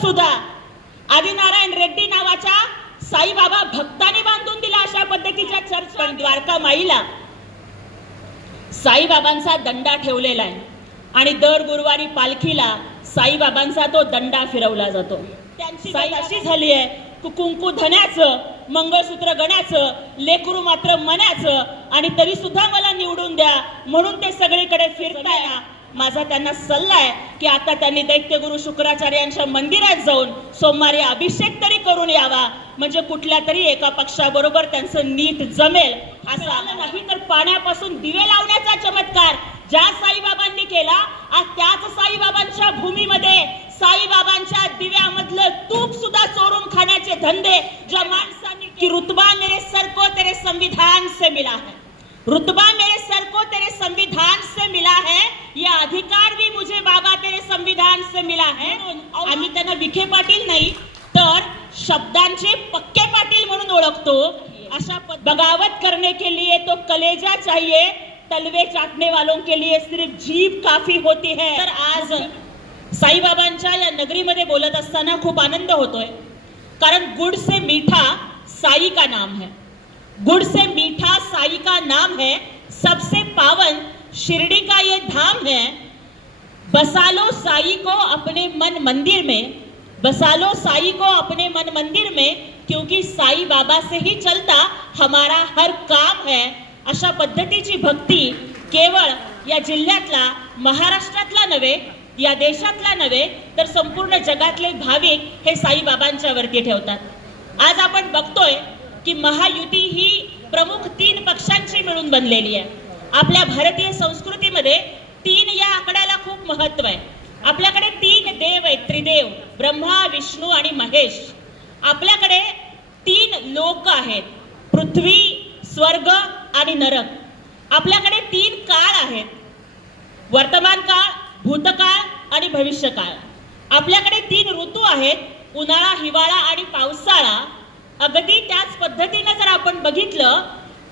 सुद्धा आदिनारायण रेड्डी नावाच्या साईबाबा भक्तांनी बांधून दिला अशा पद्धतीच्या चर्च. पण द्वारका माईला साईबाबांचा दंडा ठेवलेला आहे आणि दर गुरुवारी पालखीला साईबाबांचा तो दंडा फिरवला जातो. त्यांची साई अशी झाली आहे, कुंकू धण्याचं, मंगळसूत्र गण्याचं, लेकरू मात्र मनाचं, आणि तरी सुद्धा मला निवडून द्या म्हणून ते सगळीकडे फिरताना माझा त्यांना सल्ला आहे की आता त्यांनी दैत्यगुरु शुक्राचार्यांच्या मंदिरात जाऊन सोमवारी अभिषेक तरी करून यावा, म्हणजे कुठल्या तरी एका पक्षाबरोबर त्यांचं नीट जमेल. असं आलं नाही तर पाण्यापासून दिवे लावण्याचा चमत्कार ज्या साईबाबांनी केला, आज त्याच साईबाबांच्या भूमीमध्ये साईबाबांच्या दिव्यामधलं तूप सुद्धा चोरून खाण्याचे धंदे ज्या माणसांनी की रुतबा मेरे सर को तेरे संविधान से मिला है, रुतबा मेरे सर को तेरे संविधान से मिला है, यह अधिकार भी मुझे बाबा तेरे संविधान से मिला है. आम्ही त्यांना विखे पाटील नाही तर शब्दांचे पक्के पाटील म्हणून ओळखतो. अशा बगावत करने के लिए तो कलेजा चाहिए, तलवे चाटने वालों के लिए सिर्फ जीभ काफी होती है. तर आज साईबाबांच्या या नगरीमध्ये बोलत असताना खूप आनंद होतोय, कारण गुड़ से मीठा साई का नाम है, गुड़ से मीठा साई का नाम है, सबसे पावन शिरडी का ये धाम है. बसा लो साई को अपने मन मंदिर में, बसा लो साई को अपने मन मंदिर में, क्योंकि साई बाबा से ही चलता हमारा हर काम है. अशा पद्धतीची भक्ती केवळ या जिल्ह्यातला, महाराष्ट्रातला नव्हे, या देशातला नव्हे, तर संपूर्ण जगातले भाविक हे साईबाबांच्या वरती ठेवतात. आज आपण बघतोय की महायुती ही प्रमुख 3 पक्षांची मिळून बनलेली आहे. आपल्या भारतीय संस्कृतीमध्ये 3 या आकड्याला खूप महत्व आहे. आपल्याकडे 3 देव आहेत, त्रिदेव, ब्रह्मा, विष्णू आणि महेश. आपल्याकडे 3 लोक आहेत, पृथ्वी, स्वर्ग आणि नरक. आपल्याकडे 3 काळ आहेत, वर्तमान काळ, भूतकाळ आणि भविष्यकाळ. आपल्याकडे 3 ऋतू आहेत, उन्हाळा, हिवाळा आणि पावसाळा. अगदी त्याच पद्धतीने जर आपण बघितलं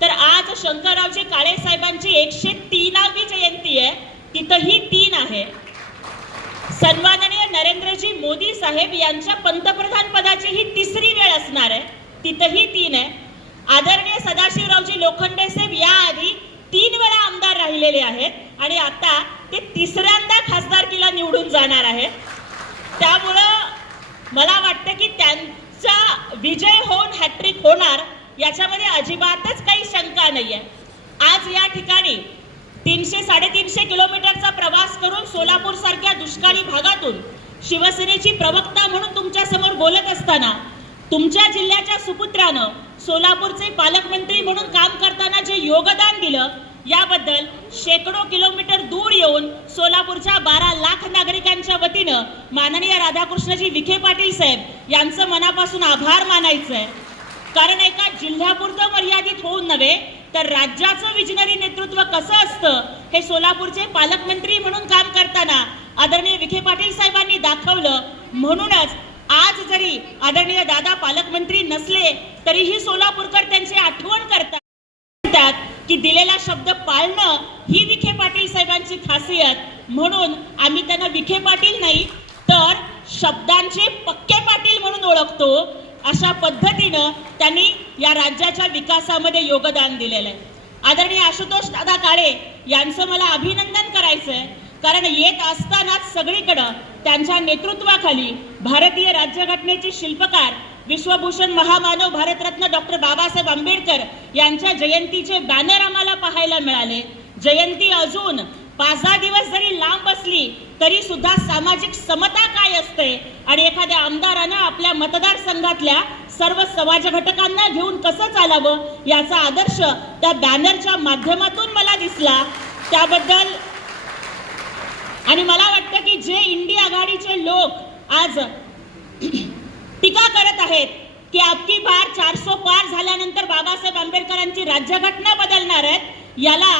तर आज शंकररावजी काळे साहेबांची 103वी जयंती आहे, तिथंही 3 आहे. सन्माननीय नरेंद्रजी मोदी साहेब यांच्या पंतप्रधान पदाची ही 3री वेळ असणार आहे, तिथंही 3 आहे. आदरणीय सदाशिवरावजी लोखंडे साहेब याआधी 3 वेळा आमदार राहिलेले आहेत आणि आता ते 3ऱ्यांदा खासदारकीला निवडून जाणार आहेत. त्यामुळं मला वाटतं की त्यांचा विजय होऊन हॅट्रिक होणार याच्यामध्ये अजिबातच काही शंका नाहीये. आज या ठिकाणी 300-350 किलोमीटरचा प्रवास करून सोलापूर सारख्या दुष्काळी भागातून शिवसेनेची प्रवक्ता म्हणून तुमच्या समोर बोलत असताना तुमच्या जिल्ह्याच्या सुपुत्रानं सोलापूरचे पालकमंत्री म्हणून काम करताना जे योगदान दिलं याबद्दल शेकडो किलोमीटर दूर येऊन सोलापूरच्या 12 लाख नागरिकांच्या वतीनं माननीय राधाकृष्णजी विखे पाटील साहेब यांचं मनापासून आभार मानायचं आहे. कारण एका जिल्ह्यापुरतं मर्यादित होऊन नव्हे तर राज्याचं विजनरी नेतृत्व कसं असतं हे सोलापूरचे पालकमंत्री म्हणून काम करताना आदरणीय विखे पाटील साहेबांनी दाखवलं. म्हणूनच आज जरी आदरणीय दादा पालकमंत्री नसले तरीही सोलापूरकर त्यांची आठवण करतात की दिलेला शब्द पाळणं ही विखे पाटील साहेबांची खासियत. म्हणून आम्ही त्यांना विखे पाटील नाही तर शब्दांचे पक्के पाटील म्हणून ओळखतो. अशा पद्धतीनं त्यांनी या राज्याच्या विकासामध्ये योगदान दिलेलं आहे. आदरणीय आशुतोष दादा काळे यांचं मला अभिनंदन करायचंय, कारण येत असतानाच सगळीकडं त्यांच्या नेतृत्वाखाली भारतीय राज्यघटनेचे शिल्पकार विश्वभूषण महामानव भारतरत्न डॉक्टर बाबासाहेब आंबेडकर यांच्या जयंतीचे बॅनर आम्हाला पाहायला मिळाले. जयंती अजून 5-10 दिवस जरी लांब असली तरी सुद्धा सामाजिक समता काय असते आणि एखाद्या आमदारानं आपल्या मतदारसंघातल्या सर्व समाज घटकांना घेऊन कसं चालावं याचा आदर्श त्या बॅनरच्या माध्यमातून मला दिसला. त्याबद्दल आणि मला वाटतं की जे इंडिया आघाडीचे लोक आज टीका करत आहेत की अबकी बार 400 पार झाल्यानंतर बाबासाहेब आंबेडकरांची राज्यघटना बदलणार आहेत, याला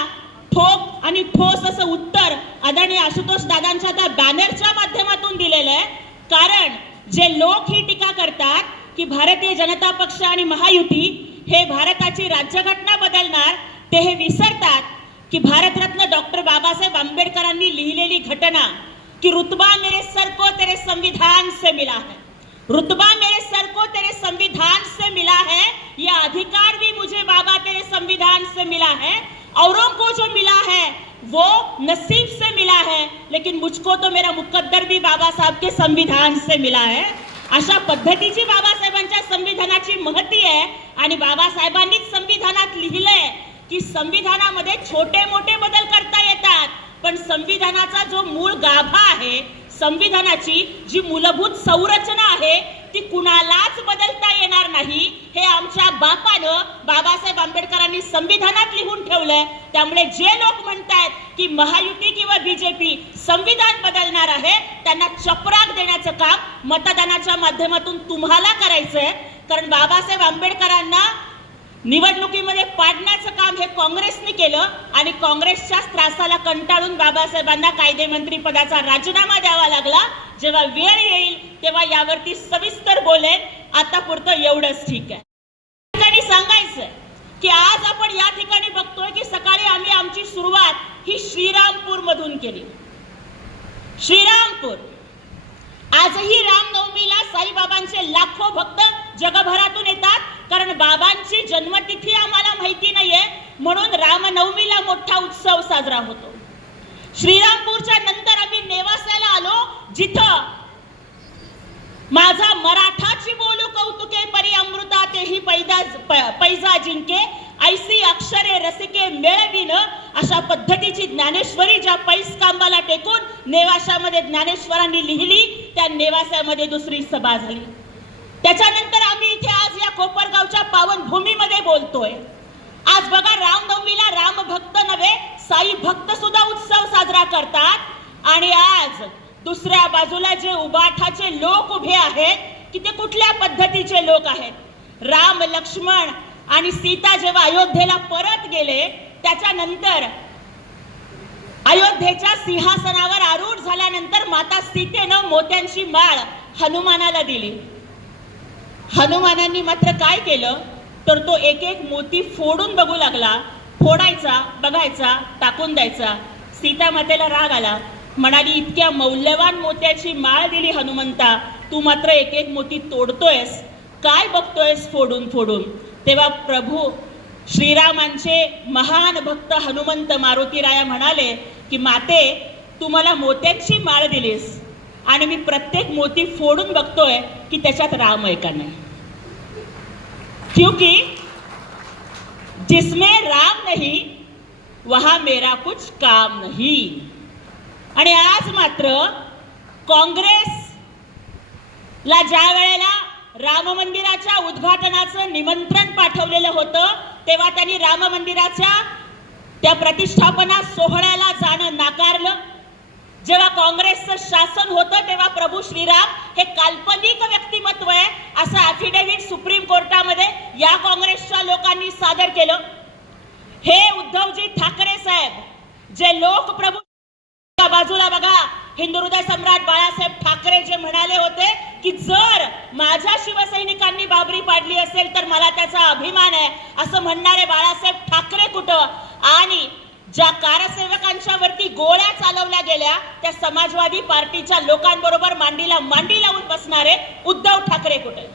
ठोक आणि ठोस असं उत्तर आदरणीय आशुतोष दादांच्या त्या बॅनरच्या माध्यमातून दिलेलं आहे. कारण जे लोक ही टीका करतात की भारतीय जनता पक्ष आणि महायुती हे भारताची राज्यघटना बदलणार, ते हे विसरतात की भारतरत्न डॉक्टर बाबासाहेब आंबेडकरांनी लिहिलेली घटना कि रुतबा मेरे सर को तेरे संविधान से मिला है, रुतबा मेरे सर को तेरे संविधान से मिला है, यह अधिकार भी मुझे बाबा तेरे संविधान से मिला है। औरों को जो मिला है वो नसीब से मिला है, लेकिन मुझको तो मेरा मुकद्दर भी बाबा साहेब के संविधान से मिला है। अशा पद्धतीची बाबासाहेबांच्या संविधानाची महती आहे आणि बाबासाहेबांनीच संविधानात लिहिलंय की संविधानामध्ये छोटे मोठे बदल करता येतात, पण संविधानाचा जो मूळ गाभा आहे, संविधानाची जी मूलभूत संरचना आहे ती कुणालाच बदलता येणार नाही, हे आमच्या बापानं बाबासाहेब आंबेडकरांनी संविधानात लिहून ठेवलंय। त्यामुळे जे लोक म्हणतात की महायुती किंवा बीजेपी संविधान बदलणार आहे, त्यांना चपराक देण्याचं काम मतदानाच्या माध्यमातून तुम्हाला करायचंय। कारण बाबासाहेब आंबेडकरांना निवडणुकीमध्ये पाडण्याचं काम हे काँग्रेसने केलं आणि काँग्रेसच्या त्रासाला कंटाळून बाबासाहेबांना कायदेमंत्री पदाचा राजीनामा द्यावा लागला। जेव्हा वेळ येईल तेव्हा यावरती सविस्तर बोलेन, आता पुरतं एवढंच ठीक आहे। ठिकाणी सांगायचं की आज आपण या ठिकाणी बघतोय की सकाळी आम्ही आमची सुरुवात ही श्रीरामपूर मधून केली। श्रीरामपूर आजही रामनवमीला साईबाबांचे लाखो भक्त जगभरातून येतात, कारण बाबांची जन्मतिथी आम्हाला माहिती नाहीये म्हणून रामनवमीला मोठा उत्सव साजरा होतो। श्रीरामपूरच्या नंतर आम्ही नेवासाला आलो, जिथं माझा मराठाची बोलू कौतुके परी अमृता तेही पैजा जिंके ऐसी अक्षरे रसिके मेळविन, अशा पद्धतीची ज्ञानेश्वरी ज्या पैस कांबाला टेकून नेवाशामध्ये ज्ञानेश्वरांनी लिहिली, त्या नेवासामध्ये दुसरी सभा झाली। त्याच्यानंतर आम्ही इथे आज या कोपरगावच्या पावन भूमीमध्ये बोलतोय। आज बघा रामनवमीला राम भक्त नव्हे साई भक्त सुद्धा उत्सव साजरा करतात आणि आज दुसऱ्या बाजूला जे उबाठाचे लोक उभे आहेत की ते कुठल्या पद्धतीचे लोक आहेत। राम लक्ष्मण आणि सीता जेव्हा अयोध्येला परत गेले, त्याच्यानंतर अयोध्येच्या सिंहासनावर आरूढ झाल्यानंतर माता सीतेनं मोत्यांची माळ हनुमानाला दिली। हनुमानांनी मात्र काय केलं तर तो एक एक मोती फोडून बघू लागला, फोडायचा, बघायचा, टाकून द्यायचा। सीता मातेला राग आला, म्हणाली इतक्या मौल्यवान मोत्याची माळ दिली हनुमंता, तू मात्र एक एक मोती तोडतोयस, काय बघतोयस फोडून फोडून। तेव्हा प्रभू श्रीरामांचे महान भक्त हनुमंत मारुतीराया म्हणाले की माते तू मला मोत्याची माळ दिलीस आणि मी प्रत्येक मोती फोडून बघतोय की त्याच्यात राम आहे का नाही, क्योंकि जिसमें राम नहीं वहां मेरा कुछ काम नहीं। आणि आज मात्र काँग्रेसला ज्या वेळेला राम मंदिराच्या उद्घाटनाचं निमंत्रण पाठवलेलं होतं, तेव्हा त्यांनी राम मंदिराच्या त्या प्रतिष्ठापना सोहळ्याला जाणं नाकारलं। जेव्हा काँग्रेसचं शासन होतं तेव्हा प्रभू श्रीराम हे काल्पनिक व्यक्तिमत्व आहे असं ॲफिडेव्हिट सुप्रीम कोर्टामध्ये या काँग्रेसच्या लोकांनी सादर केलं। हे उद्धवजी ठाकरे साहेब जे लोक प्रभू बाजूला बघा, हिंदू हृदय सम्राट बाळासाहेब ठाकरे जे म्हणाले होते की जर माझ्या शिवसैनिकांनी बाबरी पाडली असेल तर मला त्याचा अभिमान आहे, असं म्हणणारे बाळासाहेब ठाकरे कुठं, आणि ज्या कारसेवकांच्या वरती गोळ्या चालवल्या गेल्या त्या समाजवादी पार्टीच्या लोकांबरोबर मांडीला मांडी लावून बसणारे उद्धव ठाकरे कुठे।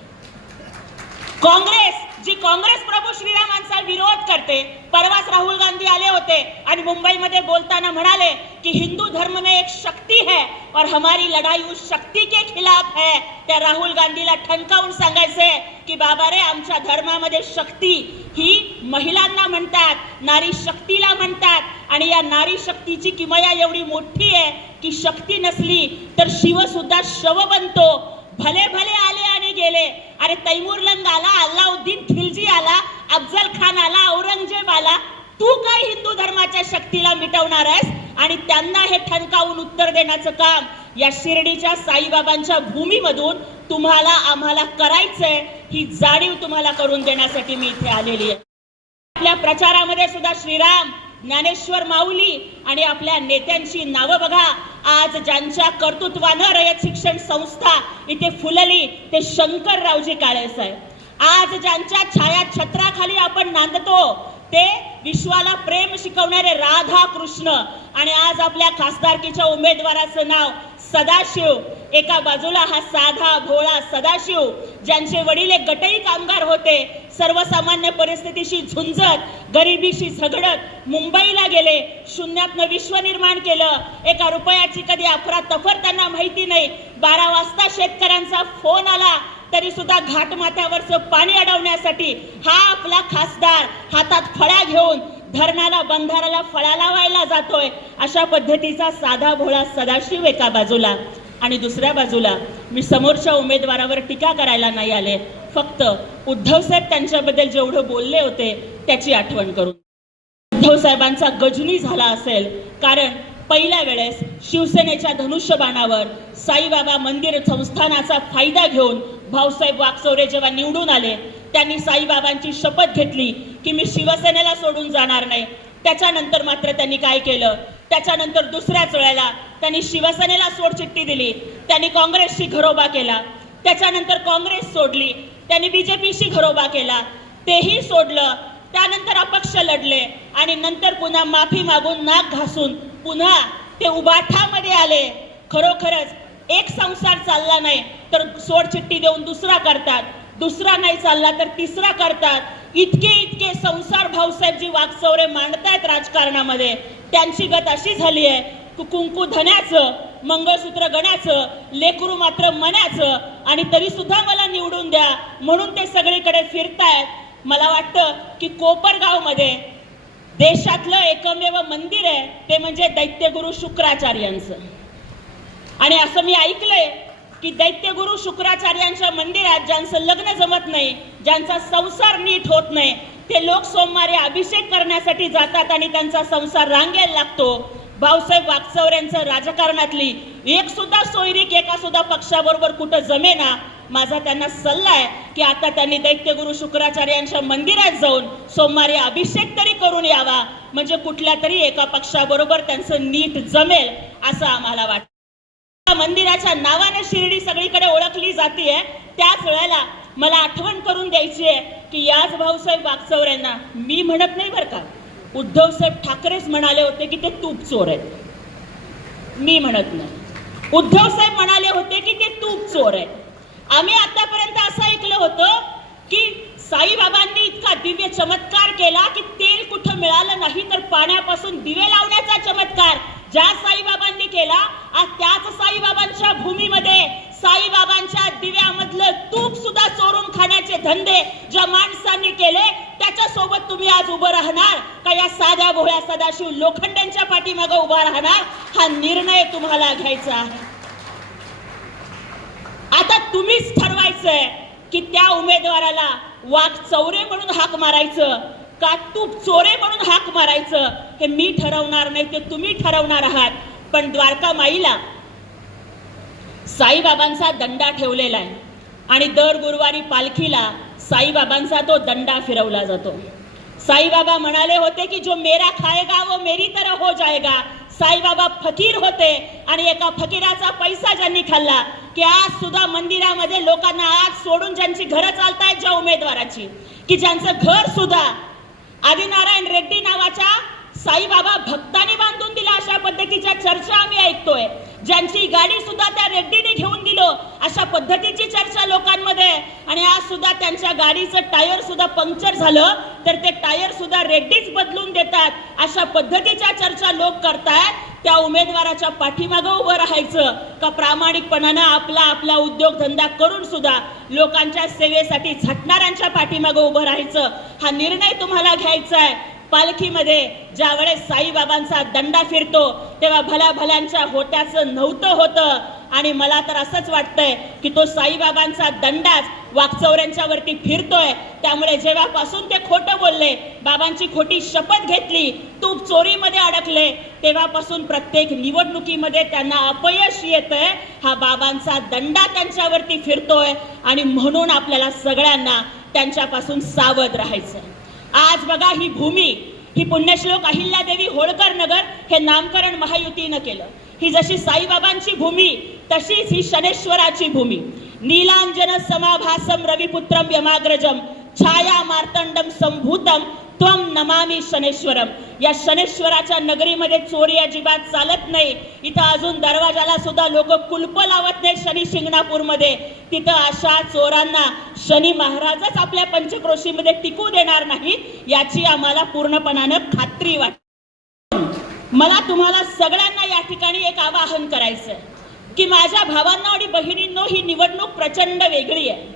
काँग्रेस जी काँग्रेस प्रभू श्रीरामांचा विरोध करते, परवाच राहुल गांधी आले होते आणि मुंबईमध्ये बोलताना म्हणाले की हिंदू धर्म में एक शक्ति है और हमारी लड़ाई उस शक्ति के खिलाफ है। त्या राहुल गांधीला ठणकावून सांगायचे की बाबा रे, आमच्या धर्मामध्ये शक्ती ही महिलांना म्हणतात, नारी शक्तीला म्हणतात आणि या नारी शक्तीची किमया एवढी मोठी आहे की शक्ती नसली तर शिव सुद्धा शव बनतो। भले भले आले आणि गेले, अरे तैमूर लंग आला, अल्लाउद्दीन खिलजी आला, अफजल खान आला, औरंगजेब आला, तू काय हिंदू धर्माच्या शक्तीला मिटवणार आहेस? आणि त्यांना हे ठणकावून उत्तर देण्याचं काम या शिर्डीच्या साईबाबांच्या भूमीमधून तुम्हाला आम्हाला करायचंय, ही जाणीव तुम्हाला करून देण्यासाठी मी इथे आलेली आहे। आपल्या प्रचारामध्ये सुद्धा श्रीराम, ज्ञानेश्वर माऊली आणि आपल्या नेत्यांची नावं बघा। आज ज्यांच्या कर्तृत्वानं रयत शिक्षण संस्था इथे फुलली ते शंकररावजी काळे साहेब। आज ज्यांच्या छायाछत्राखाली आपण नांदतो ते विश्वाला प्रेम शिकवणारे राधा कृष्ण, आणि आज आपल्या खासदारकीच्या उमेदवाराचं नाव सदाशिव, एका बाजूला हा साधा भोळा सदाशिव ज्यांचे वडील एक गटई कामगार होते, सर्वसामान्य परिस्थितीशी झुंजत गरिबीशी झगडत मुंबईला गेले, शून्यातनं विश्व निर्माण केलं, एका रुपयाची कधी अफरातफर त्यांना माहिती नाही, 12 वाजता शेतकऱ्यांचा फोन आला तरी सुद्धा घाटमाथ्यावरचं पाणी अडवण्यासाठी हा आपला खासदार हातात फळ्या घेऊन धरणाला बंधाराला फळा लावायला जातोय. अशा पद्धतीचा साधा भोळा सदाशिव एका बाजूला, आणि दुसऱ्या बाजूला मी समोरच्या उमेदवारावर टीका करायला नाही आले, फक्त उद्धव साहेब त्यांच्याबद्दल जेवढं बोलले होते त्याची आठवण करून. उद्धव साहेबांचा गजनी झाला असेल, कारण पहिल्या वेळेस शिवसेनेच्या धनुष्यबाणावर साईबाबा मंदिर संस्थानाचा फायदा घेऊन भाऊसाहेब वाकचौरे जेव्हा निवडून आले, त्यांनी साईबाबांची शपथ घेतली की मी शिवसेनेला सोडून जाणार नाही. त्याच्यानंतर मात्र त्यांनी काय केलं, त्याच्यानंतर दुसऱ्याच वेळेला त्यांनी शिवसेनेला सोडचिठ्ठी दिली, त्यांनी काँग्रेसशी घरोबा केला, त्याच्यानंतर काँग्रेस सोडली, त्यांनी बीजेपीशी घरोबा केला, तेही सोडलं, त्यानंतर अपक्ष लढले आणि नंतर पुन्हा माफी मागून नाक घासून पुन्हा ते उबाठामध्ये आले. खरोखरच एक संसार चालला नाही तर सोडचिठ्ठी देऊन दुसरा करतात, दुसरा नाही चालला तर तिसरा करतात. इतके संसार भाऊसाहेबजी वाकचौरे मांडतायत राजकारणामध्ये. त्यांची गत अशी झाली आहे, कुंकू धन्याचं, मंगळसूत्र गण्याचं, लेकरू मात्र मनाचं, आणि तरी सुद्धा मला निवडून द्या म्हणून ते सगळीकडे फिरतायत. मला वाटतं की कोपरगावमध्ये देशातलं एकमेव मंदिर आहे ते म्हणजे दैत्यगुरु शुक्राचार्यांचं. आणि असं मी ऐकलंय की दैत्यगुरु शुक्राचार्यांच्या मंदिरात ज्यांचं लग्न जमत नाही, ज्यांचा संसार नीट होत नाही, ते लोक सोमवारी अभिषेक करण्यासाठी जातात आणि त्यांचा संसार रांगेला लागतो. भाऊसाहेब वाकचौऱ्यांचं राजकारणातली एक सुद्धा सोयरीक एका सुद्धा पक्षाबरोबर कुठं जमेना. माझा त्यांना सल्ला आहे की आता त्यांनी दैत्यगुरु शुक्राचार्यांच्या मंदिरात जाऊन सोमवारी अभिषेक तरी करून यावा, म्हणजे कुठल्या तरी एका पक्षाबरोबर त्यांचं नीट जमेल असं आम्हाला वाटतं. मंदिराच्या नावाने शिर्डी सगळीकडे ओळखली जाते. त्याच वेळेला मला आठवण करून द्यायची आहे की याच भाऊसाहेब वाकचौऱ्यांना मी म्हणत नाही बरं का, उद्धव साहेब ठाकरेच म्हणाले होते की ते तूप चोर आहेत. मी म्हणत नाही, उद्धव साहेब म्हणाले होते की ते तूप चोर आहेत. आम्ही आतापर्यंत असं ऐकलं होतं की साईबाबांनी इतका दिव्य चमत्कार केला की तेल कुठं मिळालं नाही तर पाण्यापासून दिवे लावण्याचा चमत्कार ज्या साईबाबांनी केला, आज त्याच साईबाबांच्या भूमीमध्ये साईबाबांच्या दिव्यामधलं तूप सुद्धा चोरून खाण्याचे धंदे ज्या माणसांनी केले, त्याच्या सोबत तुम्ही आज उभं राहणार का या साध्या भोळ्या सदाशिव लोखंड्यांच्या पाठीमागे उभा राहणार? हा निर्णय तुम्हाला घ्यायचा आहे. आता तुम्हीच ठरवायचंय की त्या उमेदवाराला वाकचौरे म्हणून हाक मारायचं का तूप चोरे म्हणून हाक मारायचं, हे मी ठरवणार नाही, ते तुम्ही ठरवणार आहात. पण द्वारका माईला साईबाबांचा दंडा ठेवलेला आहे आणि दर गुरुवारी पालखीला साईबाबांचा तो दंडा फिरवला जातो. साईबाबा म्हणाले होते की जो मेरा खाएगा वो मेरी तरह हो जाएगा. साईबाबा फकीर होते आणि एका फकीराचा पैसा ज्यांनी खाल्ला की आज सुद्धा मंदिरामध्ये लोकांना आज सोडून ज्यांची घरं चालतायत, ज्या उमेदवाराची की ज्यांचं घर सुद्धा आदिनारायण रेड्डी नावाच्या साईबाबा भक्तांनी बांधून दिला, अशा पद्धतीच्या चर्चा आम्ही ऐकतोय. ज्यांची गाडी सुद्धा त्या रेड्डीने घेऊन दिलो, अशा पद्धतीची चर्चा लोकांमध्ये. आणि आज सुद्धा त्यांच्या गाडीचं टायर सुद्धा पंक्चर झालं तर ते टायर सुद्धा रेड्डीच बदलून देतात, अशा पद्धतीच्या चर्चा लोक करतायत. त्या उमेदवाराच्या पाठीमागे उभं राहायचं का प्रामाणिकपणानं आपला उद्योगधंदा करून सुद्धा लोकांच्या सेवेसाठी झटणाऱ्यांच्या पाठीमागे उभं राहायचं? हा निर्णय तुम्हाला घ्यायचा आहे. पालखीमध्ये ज्यावेळेस साईबाबांचा दंडा फिरतो तेव्हा भल्याभल्यांच्या होत्याचं नव्हतं होतं. आणि मला तर असंच वाटतंय की तो साईबाबांचा दंडाच वाकचौऱ्यांच्या वरती फिरतोय. त्यामुळे जेव्हापासून ते खोटं बोलले, बाबांची खोटी शपथ घेतली, तूप चोरीमध्ये अडकले, तेव्हापासून प्रत्येक निवडणुकीमध्ये त्यांना अपयश येतंय. हा बाबांचा दंडा त्यांच्यावरती फिरतोय आणि म्हणून आपल्याला सगळ्यांना त्यांच्यापासून सावध राहायचं. आज बघा ही भूमी, ही पुण्यश्लोक अहिल्यादेवी होळकर नगर हे नामकरण महायुतीनं केलं. ही जशी साईबाबांची भूमी तशीच ही शनेश्वराची भूमी. नीलांजन समाभासम रविपुत्रम यमाग्रजम छाया मार्तंडम संभूतम त्वम नमामि शनेश्वरम. या शनेश्वराच्या नगरीमध्ये चोरी अजिबात चालत नाही. इथं अजून दरवाजाला सुद्धा लोक कुलप लावत नाही शनी शिंगणापूरमध्ये. तिथं अशा चोरांना शनी महाराजच आपल्या पंचक्रोशीमध्ये टिकू देणार नाहीत याची आम्हाला पूर्णपणानं खात्री वाटते. मला तुम्हाला सगळ्यांना या ठिकाणी एक आवाहन करायचं की माझ्या भावांनो आणि बहिणींनो, ही निवडणूक प्रचंड वेगळी आहे.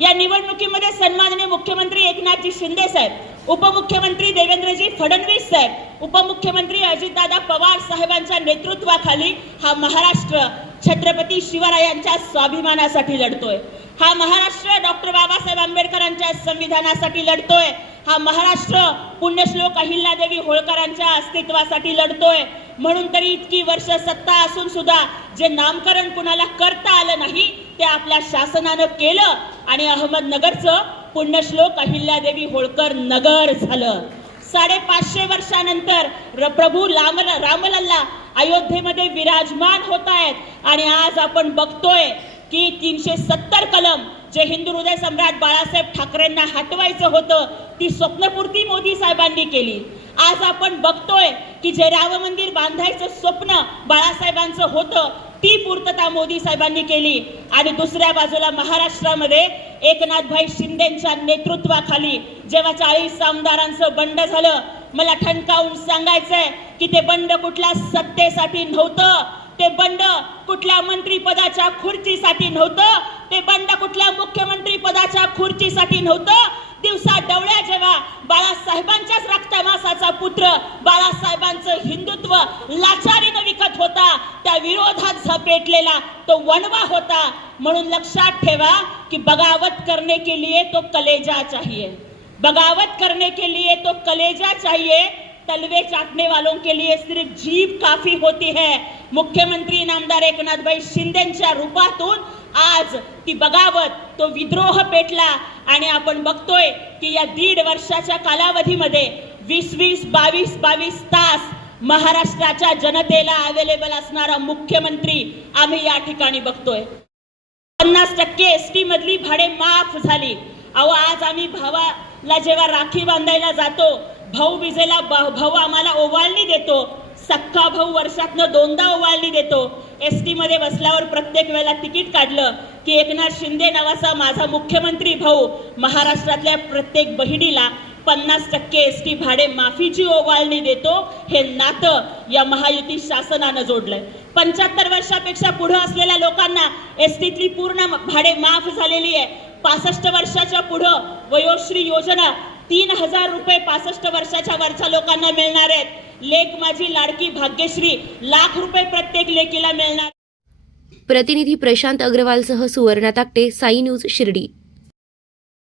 या निवडणुकीमध्ये सन्माननीय मुख्यमंत्री एकनाथजी शिंदे साहेब, उपमुख्यमंत्री देवेंद्रजी फडणवीस साहेब, उपमुख्यमंत्री अजितदादा पवार साहेबांच्या नेतृत्वाखाली हा महाराष्ट्र छत्रपती शिवरायांच्या स्वाभिमानासाठी लढतोय. हा महाराष्ट्र डॉक्टर बाबासाहेब आंबेडकरांच्या संविधानासाठी लढतोय. हा महाराष्ट्र पुण्यश्लोक अहिल्यादेवी होळकरांच्या अस्तित्वासाठी लढतोय. म्हणून तरी इतकी वर्ष सत्ता असून सुद्धा जे नामकरण कुणाला करता आलं नाही ते आपल्या शासनानं केलं आणि अहमदनगरचं पुण्यश्लोक अहिल्यादेवी होळकर नगर झालं. 550 वर्षानंतर प्रभू रामलल्ला अयोध्येमध्ये विराजमान होत आहेत आणि आज आपण बघतोय की 370 कलम जे हिंदू हृदय सम्राट बाळासाहेब ठाकरेंना हटवायचं होतं ती स्वप्नपूर्ती मोदी साहेबांनी केली. आज आपण बघतोय की जे राम मंदिर बांधायचं स्वप्न बाळासाहेबांचं होतं ती पूर्तता मोदी साहेबांनी केली. आणि दुसऱ्या बाजूला महाराष्ट्रामध्ये एकनाथभाई शिंदेच्या नेतृत्वाखाली जेव्हा 40 आमदारांचं बंड झालं, मला ठणकावून सांगायचंय की ते बंड कुठल्या सत्तेसाठी नव्हतं, ते बंड कुठल्या मंत्रीपदाच्या खुर्चीसाठी नव्हतं, ते बंड कुठल्या मुख्यमंत्री पदाच्या खुर्चीसाठी नव्हतं. दिवसा डवळ्या जेव्हा बाळासाहेबांच्याच रक्तमासाचा पुत्र बाळासाहेबांचं हिंदुत्व लाचारीनं विकत होता त्या विरोधात झपेटलेला तो वणवा होता. म्हणून लक्षात ठेवा कि बगावत करने के लिए तो कलेजा चाहिए, बगावत करने के लिए तो कलेजा चाहिए, तलवे चाटने वालों के लिए सिर्फ जीभ काफी होती है. मुख्यमंत्री नामदार एकनाथभाई शिंदेच्या रूपातून आज ती बगावत, तो विद्रोह पेटला आणि आपण बघतोय की या 1.5 वर्षाच्या कालावधीमध्ये 20-20, 22-22 तास महाराष्ट्राच्या जनतेला अवेलेबल असणारा मुख्यमंत्री आम्ही या ठिकाणी बघतोय. 50% एसटी मधली भाडे माफ झाली. अहो, आज आम्ही भावाला जेव्हा राखी बांधायला जातो, भाऊबीजेला भाऊ आम्हाला ओवाळणी देतो, सख्खा भाऊ वर्षातनं 2दा ओवाळणी देतो. एसटी मध्ये बसल्यावर प्रत्येक वेळेला तिकीट काढलं की एकनाथ शिंदे नावाचा माझा मुख्यमंत्री भाऊ महाराष्ट्रातल्या प्रत्येक बहिणीला 50% एसटी भाडे माफीची ओवाळणी देतो. हे नातं या महायुती शासनानं जोडलंय. 75 वर्षापेक्षा पुढे असलेल्या लोकांना एसटीतली पूर्ण भाडे माफ झालेली आहे. 65 वर्षाच्या पुढे वयोश्री योजना 3000 रुपये 65 वर्षाच्या वरच्या लोकांना मिळणार आहेत. लेक माझी लाडकी भाग्यश्री ₹1,00,000 प्रत्येक लेकीला मिळणार. प्रतिनिधी प्रशांत अग्रवालसह सुवर्णा ताकटे, साई न्यूज शिर्डी.